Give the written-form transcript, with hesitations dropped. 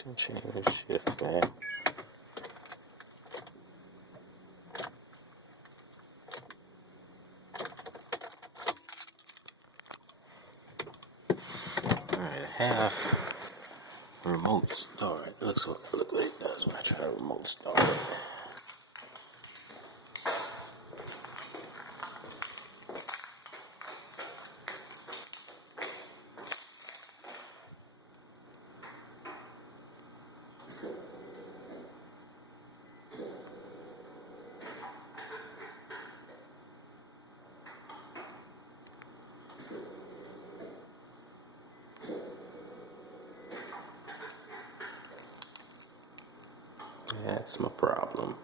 attention to this shit, man. Alright, I have remote start. Look what it does when I try to remote start it. That's my problem.